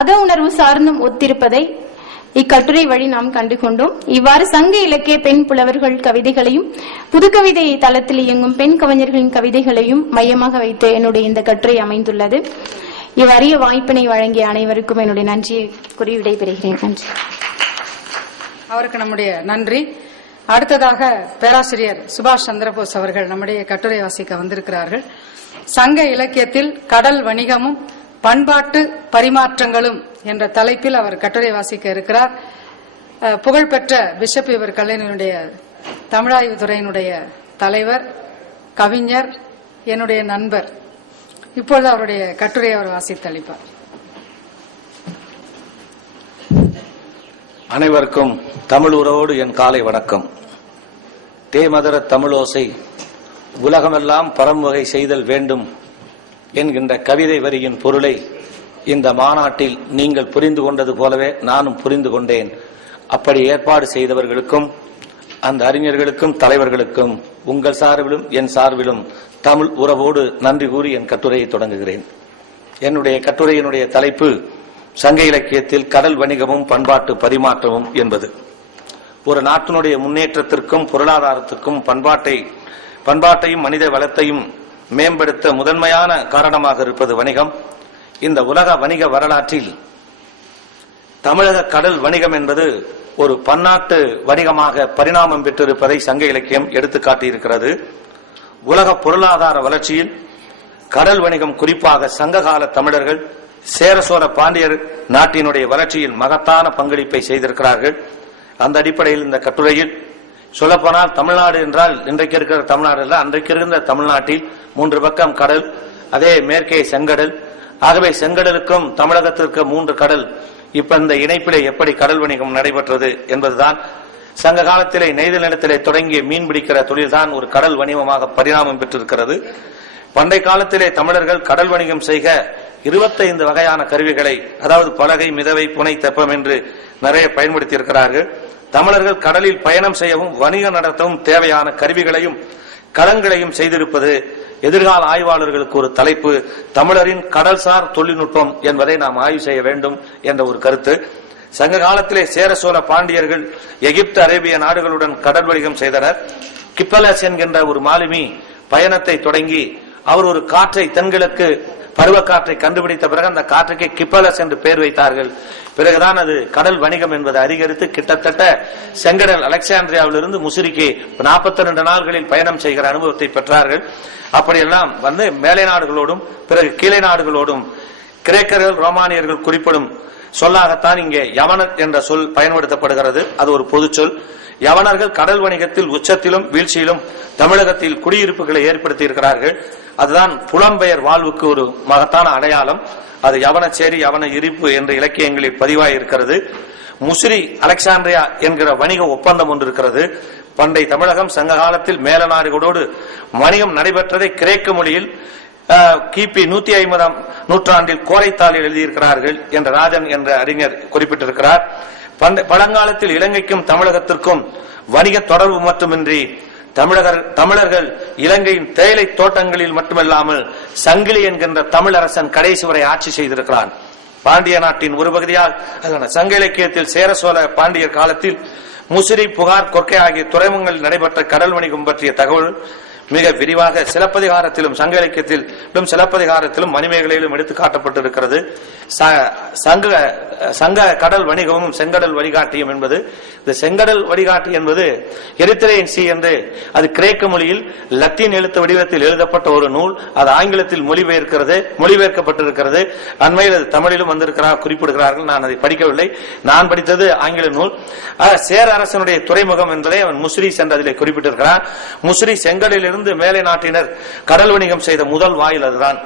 அக உணர்வு சார்ந்தும் ஒத்திருப்பதை இக்கட்டுரை வழி நாம் கண்டுகொண்டோம். இவ்வாறு சங்க இலக்கிய பெண் புலவர்கள் கவிதைகளையும் புதுக்கவிதை தளத்தில் இயங்கும் பெண் கவிஞர்களின் கவிதைகளையும் மையமாக வைத்து என்னுடைய இந்த கட்டுரை அமைந்துள்ளது. இவ்வறிய வாய்ப்பினை வழங்கிய அனைவருக்கும் என்னுடைய நன்றியை கூறி விடைபெறுகிறேன். நன்றி. அவருக்கு நம்முடைய நன்றி. அடுத்ததாக பேராசிரியர் சுபாஷ் சந்திரபோஸ் அவர்கள் நம்முடைய கட்டுரை வாசிக்க வந்திருக்கிறார்கள். சங்க இலக்கியத்தில் கடல் வணிகமும் பண்பாட்டு பரிமாற்றங்களும் என்ற தலைப்பில் அவர் கட்டுரை வாசிக்க இருக்கிறார். புகழ்பெற்ற பிஷப் இவர் கல்லூரியினுடைய தமிழாய்வு துறையினுடைய தலைவர் கவிஞர் என்னுடைய நண்பர். இப்பொழுது அவருடைய கட்டுரையை அவர் வாசித்தளிப்பார் அனைவருக்கும் தமிழ் உறவோடு என் காலை வணக்கம். தேமதர தமிழோசை உலகமெல்லாம் பரம்வகை செய்தல் வேண்டும் என்கின்ற கவிதை வரியின் பொருளை இந்த மாநாட்டில் நீங்கள் புரிந்து கொண்டது போலவே நானும் புரிந்து கொண்டேன். அப்படி ஏற்பாடு செய்தவர்களுக்கும் அந்த அறிஞர்களுக்கும் தலைவர்களுக்கும் உங்கள் சார்பிலும் என் சார்பிலும் தமிழ் உறவோடு நன்றி கூறி என் கட்டுரையை தொடங்குகிறேன். என்னுடைய கட்டுரையினுடைய தலைப்பு சங்க இலக்கியத்தில் கடல் வணிகமும் பண்பாட்டு பரிமாற்றமும் என்பது. ஒரு நாட்டினுடைய முன்னேற்றத்திற்கும் பொருளாதாரத்திற்கும் பண்பாட்டை பண்பாட்டையும் மனித வளத்தையும் மேம்படுத்த முதன்மையான காரணமாக இருப்பது வணிகம். இந்த உலக வணிக வரலாற்றில் தமிழக கடல் வணிகம் என்பது ஒரு பன்னாட்டு வணிகமாக பரிணாமம் பெற்றிருப்பதை சங்க இலக்கியம் எடுத்துக்காட்டியிருக்கிறது உலக பொருளாதார வளர்ச்சியில் கடல் வணிகம் குறிப்பாக சங்ககால தமிழர்கள் சேர சோழ பாண்டியர் நாட்டினுடைய வளர்ச்சியில் மகத்தான பங்களிப்பை செய்திருக்கிறார்கள். அந்த அடிப்படையில் இந்த கட்டுரையில் சொல்லப்போனால் தமிழ்நாடு என்றால் இன்றைக்கு இருக்கிற தமிழ்நாடு அல்ல அன்றைக்கு இருந்த தமிழ்நாட்டில் மூன்று பக்கம் கடல் அதே மேற்கே செங்கடல். ஆகவே செங்கடலுக்கும் தமிழகத்திற்கு மூன்று கடல். இப்ப இந்த இணைப்பிலே எப்படி கடல் வணிகம் நடைபெற்றது என்பதுதான். சங்க காலத்திலே நெய்தல் நிலத்திலே தொடங்கிய மீன் பிடிக்கிற தொழில்தான் ஒரு கடல் வணிகமாக பரிணாமம் பெற்றிருக்கிறது. பண்டை காலத்திலே தமிழர்கள் கடல் வணிகம் செய்க இருபத்தைந்து வகையான கருவிகளை அதாவது பலகை மிதவை புனை தெப்பம் என்று நிறைய பயன்படுத்தி இருக்கிறார்கள் தமிழர்கள் கடலில் பயணம் செய்யவும் வணிகம் நடத்தவும் தேவையான கருவிகளையும் களங்களையும் செய்திருப்பது எதிர்கால ஆய்வாளர்களுக்கு ஒரு தலைப்பு. தமிழரின் கடல்சார் தொழில்நுட்பம் என்பதை நாம் ஆய்வு செய்ய வேண்டும் என்ற ஒரு கருத்து. சங்க காலத்திலே சேர சோழ பாண்டியர்கள் எகிப்து அரேபிய நாடுகளுடன் கடல் வணிகம் செய்தனர். கிப்பலஸ் என்கின்ற ஒரு மாலுமி பயணத்தை தொடங்கி அவர் ஒரு காற்றை தென்கிழக்கு பருவக்காற்றை கண்டுபிடித்த பிறகு அந்த காற்றுக்கு கிப்பலஸ் என்று பெயர் வைத்தார்கள். பிறகுதான் அது கடல் வணிகம் என்பதை அதிகரித்து கிட்டத்தட்ட செங்கடல் அலெக்சாண்ட்ரியாவிலிருந்து முசிறிக்கு நாற்பத்தி ரெண்டு நாள்களில் பயணம் செய்கிற அனுபவத்தை பெற்றார்கள். அப்படியெல்லாம் வந்து மேலை நாடுகளோடும் பிறகு கீழே நாடுகளோடும் கிரேக்கர்கள் ரோமானியர்கள் குறிப்பிடும் சொல்லாகத்தான் இங்கே யமனர் என்ற சொல் பயன்படுத்தப்படுகிறது. அது ஒரு பொது சொல் யவனர்கள் கடல் வணிகத்தில் உச்சத்திலும் வீழ்ச்சியிலும் தமிழகத்தில் குடியிருப்புகளை ஏற்படுத்தி இருக்கிறார்கள் அதுதான் புலம்பெயர் வாழ்வுக்கு ஒரு மகத்தான அடையாளம். அது யவனச்சேரி யவன இருப்பு என்ற இலக்கியங்களில் பதிவாகி இருக்கிறது முசிறி அலெக்சாண்ட்ரியா என்கிற வணிக ஒப்பந்தம் ஒன்று இருக்கிறது. பண்டை தமிழகம் சங்க காலத்தில் மேல நாடுகளோடு வணிகம் நடைபெற்றதை கிரேக்க மொழியில் கிபி நூத்தி ஐம்பதாம் நூற்றாண்டில் கோரைத்தாளில் எழுதியிருக்கிறார்கள் என்ற ராஜன் என்ற அறிஞர் குறிப்பிட்டிருக்கிறார். பழங்காலத்தில் இலங்கைக்கும் தமிழகத்திற்கும் வணிக தொடர்பு மட்டுமின்றி தமிழகர் தமிழர்கள் இலங்கையின் தேயிலை தோட்டங்களில் மட்டுமல்லாமல் சங்கிலி என்கின்ற தமிழரசன் கடைசி வரை ஆட்சி செய்திருக்கிறான். பாண்டிய நாட்டின் ஒரு பகுதியால் சங்க இலக்கியத்தில் சேர சோழ பாண்டியர் காலத்தில் முசிறி புகார் கொர்க்கை ஆகிய துறைமுகங்களில் நடைபெற்ற கடல் வணிகம் பற்றிய தகவல் மிக விரிவாக சிலப்பதிகாரத்திலும் சங்க இலக்கியத்திலும் சிலப்பதிகாரத்திலும் மணிமேகலையிலும் எடுத்து காட்டப்பட்டிருக்கிறது. சங்க சங்க கடல் வணிகமும் செங்கடல் வழிகாட்டியும் என்பது இந்த செங்கடல் வழிகாட்டி என்பது எரித்திரையின் சி என்று அது கிரேக்க மொழியில் லத்தீன் எழுத்து வடிவத்தில் எழுதப்பட்ட ஒரு நூல் அது ஆங்கிலத்தில் மொழிபெயர்க்கிறது மொழிபெயர்க்கப்பட்டிருக்கிறது. அண்மையில் அது தமிழிலும் வந்திருக்கிறார் குறிப்பிடுகிறார்கள் நான் அதை படிக்கவில்லை. நான் படித்தது ஆங்கில நூல். சேர அரசனுடைய துறைமுகம் என்பதை அவன் முசிறி சென்று அதிலே குறிப்பிட்டிருக்கிறான் செங்கடலிலிருந்து இருந்து மேலை நாட்டினர் கடல் வணிகம் செய்த முதல் வாயில் அதுதான்.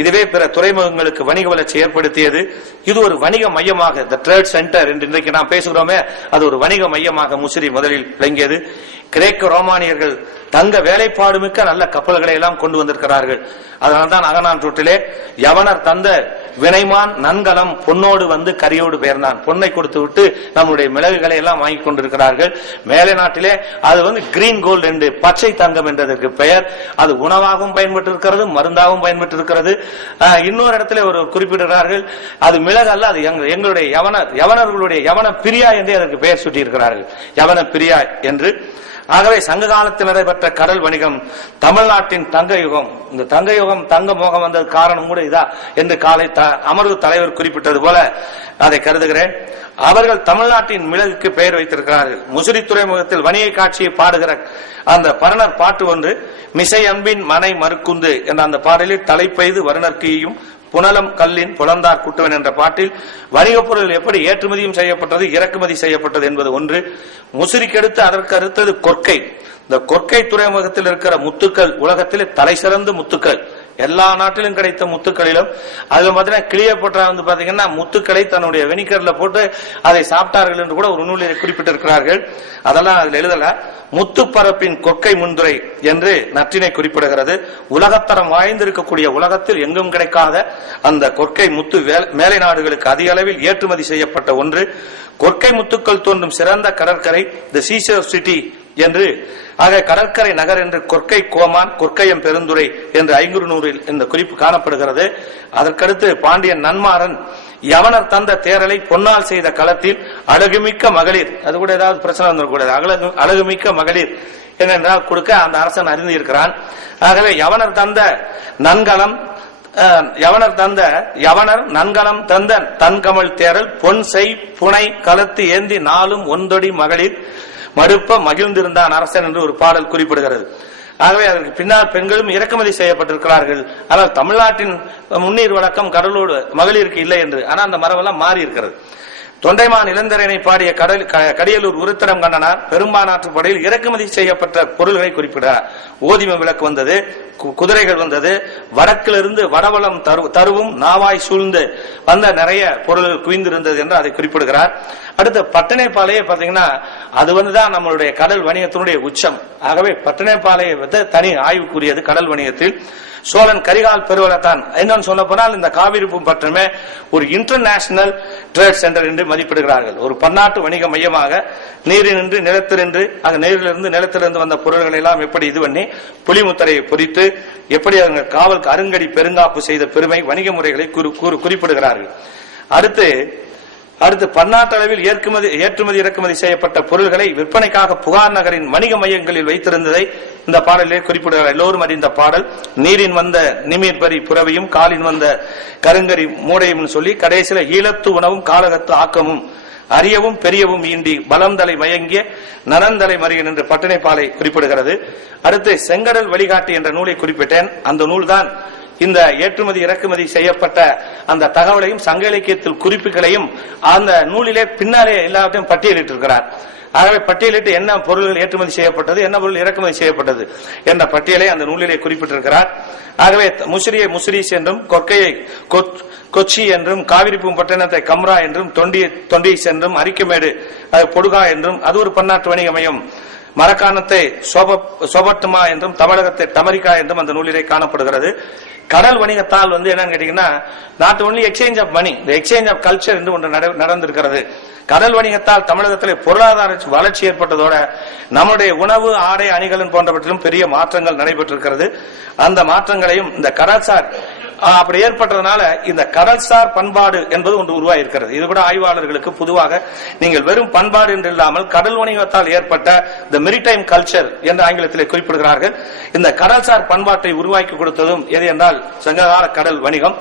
இதுவே பிற துறைமுகங்களுக்கு வணிக வளர்ச்சி ஏற்படுத்தியது. இது ஒரு வணிக மையமாக த ட்ரேட் சென்டர் என்று இன்றைக்கு நாம் பேசுகிறோமே அது ஒரு வணிக மையமாக முசிறி முதலில் விளங்கியது. கிரேக்க ரோமானியர்கள் தங்க வேலைப்பாடு மிக்க நல்ல கப்பல்களை எல்லாம் கொண்டு வந்திருக்கிறார்கள். அதனால்தான் அகநானூற்றிலே யவனர் தந்த வினைமான் நன்கலம் பொன்னோடு வந்து கரியோடு பெயர்ந்தான். பொன்னை கொடுத்து விட்டு நம்முடைய மிளகுகளை எல்லாம் வாங்கி கொண்டிருக்கிறார்கள். மேலை நாட்டிலே அது வந்து கிரீன் கோல்டு என்று பச்சை தங்கம் என்றதற்கு பெயர். அது உணவாகவும் பயன்பட்டு இருக்கிறது மருந்தாகவும் பயன்பட்டு இருக்கிறது இன்னொரு இடத்துல ஒரு குறிப்பிடுகிறார்கள். அது மிளகு அல்ல அது எங்களுடைய யவனர் யவனர்களுடைய யவன பிரியா என்று அதற்கு பெயர் சுட்டியிருக்கிறார்கள். யவன பிரியா என்று. ஆகவே சங்க காலத்தில் நடைபெற்ற கடல் வணிகம் தமிழ்நாட்டின் தங்க யுகம். இந்த தங்க யுகம் தங்க மோகம் வந்தது காரணம் கூட இதா என்று காலை த- அமர்வு தலைவர் குறிப்பிட்டது போல அதை கருதுகிறேன். அவர்கள் தமிழ்நாட்டின் மிளகுக்கு பெயர் வைத்திருக்கிறார்கள். முசிறி துறைமுகத்தில் வணிக காட்சியை பாடுகிற அந்த பரணர் பாட்டு ஒன்று மிசை அன்பின் மனை மறுக்குந்து என்ற அந்த பாடலில் தலைப்பெய்து வருணர்க்கியும் புனலம் கல்லின் புலந்தார் கூட்டுவன் என்ற பாட்டில் வணிகப் பொருள் எப்படி ஏற்றுமதியும் செய்யப்பட்டது இறக்குமதி செய்யப்பட்டது என்பது ஒன்று. முசிறிக்கெடுத்து அதற்கு அடுத்தது கொற்கை. இந்த கொற்கை துறைமுகத்தில் இருக்கிற முத்துக்கள் உலகத்திலே தலை சிறந்த முத்துக்கள். எல்லா நாட்டிலும் கிடைத்த முத்துக்களிலும். அதுல பாத்தீங்கன்னா கிளியோபட்ரா வந்து பாத்தீங்கன்னா முத்துக்களை தன்னுடைய வெனிக்கரில் போட்டு அதை சாப்பிட்டார்கள் என்று கூட ஒரு நூலில் குறிப்பிட்டிருக்கிறார்கள். அதெல்லாம் அதில் எழுதல. முத்துப்பரப்பின் கொக்கை முந்துரை என்று நற்றினை குறிப்பிடுகிறது. உலகத்தரம் வாய்ந்திருக்கக்கூடிய உலகத்தில் எங்கும் கிடைக்காத அந்த கொற்கை முத்து மேலை நாடுகளுக்கு அதிக அளவில் ஏற்றுமதி செய்யப்பட்ட ஒன்று. கொற்கை முத்துக்கள் தோன்றும் சிறந்த கடற்கரை தி சீசர் சிட்டி என்று. ஆக கடற்கரை நகர் என்று கொற்கை கோமான் கொற்கையம் பெருந்துறை என்று ஐங்குறு நூறில் இந்த குறிப்பு காணப்படுகிறது. அதற்கடுத்து பாண்டியன் நன்மாறன் யவனர் தந்த தேரலை பொன்னால் செய்த களத்தில் அழகுமிக்க மகளிர் அது கூட ஏதாவது பிரச்சனை வந்துடக்கூடாது அழகு அழகுமிக்க மகளிர் என்னென்றால் கொடுக்க அந்த அரசன் அறிந்து இருக்கிறான் ஆகவே யவனர் தந்த நன்கலம் அஹ், யவனர் தந்த யவனர் நன்கலம் தந்த தன்கமல் தேரல் பொன் செய் புனை களத்து ஏந்தி நாளும் ஒந்தொடி மகளிர் மறுப்ப மகிழ்ந்திருந்தான் அரசன் என்று ஒரு பாடல் குறிப்பிடுகிறது. ஆகவே அதற்கு பின்னால் பெண்களும் இறக்குமதி செய்யப்பட்டிருக்கிறார்கள். ஆனால் தமிழ்நாட்டின் முன்னீர் வழக்கம் கடலோடு மகளிருக்கு இல்லை என்று. ஆனால் அந்த மரபெல்லாம் மாறி இருக்கிறது. தொண்டைமான் இளந்தரனை பாடிய கடல் க- கடியலூர் உருத்தரம் கண்டனார் பெரும்பானாற்று படையில் இறக்குமதி செய்யப்பட்ட பொருள்களை குறிப்பிடுகிறார். ஓதிம விளக்கு வந்தது கு- குதிரைகள் வந்தது வடக்கிலிருந்து வடவளம் தரு தருவும் நாவாய் சூழ்ந்து வந்த நிறைய பொருள்கள் குவிந்திருந்தது என்று அதை குறிப்பிடுகிறார். அடுத்து பட்டினைப்பாளையே பாத்தீங்கன்னா அது வந்துதான் நம்மளுடைய கடல் வணிகத்தினுடைய உச்சம். ஆகவே பட்டினைப்பாளையை வந்து தனி ஆய்வுக்குரியது கடல் வணிகத்தில். சோழன் கரிகால் பெருவளத்தான். என்னன்னு சொல்ல போனால் இந்த காவிரி பட்டணமே ஒரு இன்டர்நேஷனல் ட்ரேட் சென்டர் என்று மதிப்பிடுகிறார்கள். ஒரு பன்னாட்டு வணிக மையமாக நீரினின்று நிலத்திலிருந்து அந்த நீரிலிருந்து நிலத்திலிருந்து வந்த பொருள்களை எல்லாம் எப்படி இது பண்ணி புலிமுத்தரையை பொறித்து எப்படி அவங்க காவல் அருங்கடி பெருங்காப்பு செய்த பெருமை வணிக முறைகளை கூறு- குறிப்பிடுகிறார்கள். அடுத்து அடுத்து பன்னாட்டு அளவில் ஏற்றுமதி ஏற்றுமதி இறக்குமதி செய்யப்பட்ட பொருள்களை விற்பனைக்காக புகார் நகரின் வணிக மையங்களில் வைத்திருந்ததை இந்த பாடலிலே குறிப்பிடுகிறார். எல்லோரும் அறிந்த பாடல். நீரின் வந்த நிமிர் பரி புறவையும் காலின் வந்த கருங்கரி மூடையும் சொல்லி கடைசியில ஈழத்து உணவும் காலகத்து ஆக்கமும் அரியவும் பெரியவும் ஈண்டி பலம் தலை மயங்கிய நரந்தலை மறியன் என்று பட்டினைப்பாலை குறிப்பிடுகிறது. அடுத்து செங்கடல் வழிகாட்டி என்ற நூலை குறிப்பிட்டேன். அந்த நூல்தான் இந்த ஏற்றுமதி இறக்குமதி செய்யப்பட்ட அந்த தகவலையும் சங்க இலக்கியத்தில் குறிப்புகளையும் அந்த நூலிலே பின்னாலே எல்லாவற்றையும் பட்டியலிட்டிருக்கிறார். ஆகவே பட்டியலிட்டு என்ன பொருள்கள் ஏற்றுமதி செய்யப்பட்டது என்ன பொருள் இறக்குமதி செய்யப்பட்டது என்ற பட்டியலை அந்த நூலிலே குறிப்பிட்டிருக்கிறார். ஆகவே முசிறியை முசிறிஸ் என்றும் கொற்கையை கொச்சி என்றும் காவிரி பட்டணத்தை கம்ரா என்றும் தொண்டி தொண்டீஸ் என்றும் அரிக்கமேடு அது பொடுகா என்றும் அது ஒரு பன்னாட்டு வணிக மையம் மரக்காணத்தை சோபட்டுமா என்றும் தமிழகத்தை டமரிக்கா என்றும் அந்த நூலிலே காணப்படுகிறது. கடல் வணிகத்தால் வந்து என்னன்னு கேட்டீங்கன்னா not only exchange of money இந்த எக்ஸ்சேஞ்ச் ஆஃப் கல்ச்சர் என்று ஒன்று நட- நடந்திருக்கிறது. கடல் வணிகத்தால் தமிழகத்திலே பொருளாதார வளர்ச்சி ஏற்பட்டதோட நம்முடைய உணவு ஆடை அணிகலன் போன்றவற்றிலும் பெரிய மாற்றங்கள் நடைபெற்றிருக்கிறது. அந்த மாற்றங்களையும் இந்த கடல்சார் அப்படி ஏற்பட்டதுனால இந்த கடல்சார் பண்பாடு என்பது ஒன்று உருவாகியிருக்கிறது இது கூட ஆய்வாளர்களுக்கு பொதுவாக நீங்கள் வெறும் பண்பாடு என்று இல்லாமல் கடல் வணிகத்தால் ஏற்பட்ட த மெரிடைம் கல்ச்சர் என்று ஆங்கிலத்திலே குறிப்பிடுகிறார்கள். இந்த கடல்சார் பண்பாட்டை உருவாக்கி கொடுத்ததும் எது என்றால் சங்ககால கடல் வணிகம்.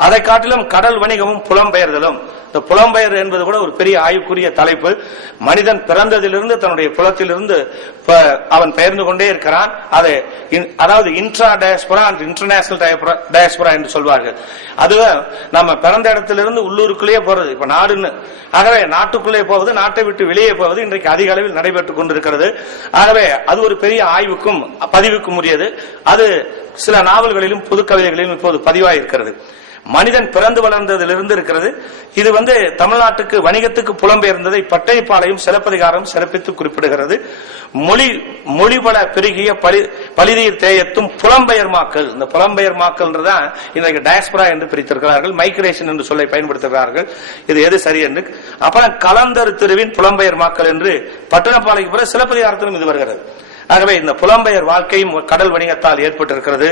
அதை காட்டிலும் கடல் வணிகமும் புலம்பெயர்தலும் இந்த புலம்பெயர் என்பது கூட ஒரு பெரிய ஆய்வுக்குரிய தலைப்பு. மனிதன் பிறந்ததிலிருந்து தன்னுடைய புலத்திலிருந்து அவன் பெயர்ந்து கொண்டே இருக்கிறான். அது இன்- அதாவது intra diaspora and international diaspora என்று சொல்வார்கள். அதுவே நம்ம பிறந்த இடத்திலிருந்து உள்ளூருக்குள்ளேயே போறது. இப்ப நாடுன்னு ஆகவே நாட்டுக்குள்ளே போவது நாட்டை விட்டு வெளியே போவது இன்றைக்கு அதிக அளவில் நடைபெற்றுக் கொண்டிருக்கிறது. ஆகவே அது ஒரு பெரிய ஆய்வுக்கும் பதிவுக்கும் உரியது. அது சில நாவல்களிலும் புது கவிதைகளிலும் இப்போது பதிவாயிருக்கிறது. மனிதன் பிறந்து வளர்ந்ததிலிருந்து இருக்கிறது. இது வந்து தமிழ்நாட்டுக்கு வணிகத்துக்கு புலம்பெயர்ந்ததை பட்டயப்பாளையம் சிலப்பதிகாரம் சிறப்பித்து குறிப்பிடுகிறது. மொழி மொழிபல பெருகிய பலி பலிதீர் தேயத்தும் புலம்பெயர் மாக்கள் இந்த புலம்பெயர் மாக்கள்ன்றதான் இன்றைக்கு டயஸ்பரா என்று பிரித்திருக்கிறார்கள் மைக்ரேஷன் என்று சொல்லை பயன்படுத்துகிறார்கள். இது எது சரி என்று. அப்புறம் கலந்தர் திருவின் புலம்பெயர் மாக்கள் என்று பட்டணப்பாளைக்கு பிறகு சிலப்பதிகாரத்திலும் இது வருகிறது. ஆகவே இந்த புலம்பெயர் வாழ்க்கையும் கடல் வணிகத்தால் ஏற்பட்டிருக்கிறது.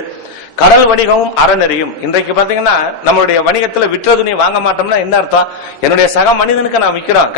கடல் வணிகமும் அறநெறியும். இன்றைக்கு பாத்தீங்கன்னா நம்மளுடைய வணிகத்துல விற்ற துணி வாங்க மாட்டோம்னா என்ன அர்த்தம்? என்னுடைய சக மனிதனுக்கு நான் விற்கிறோம்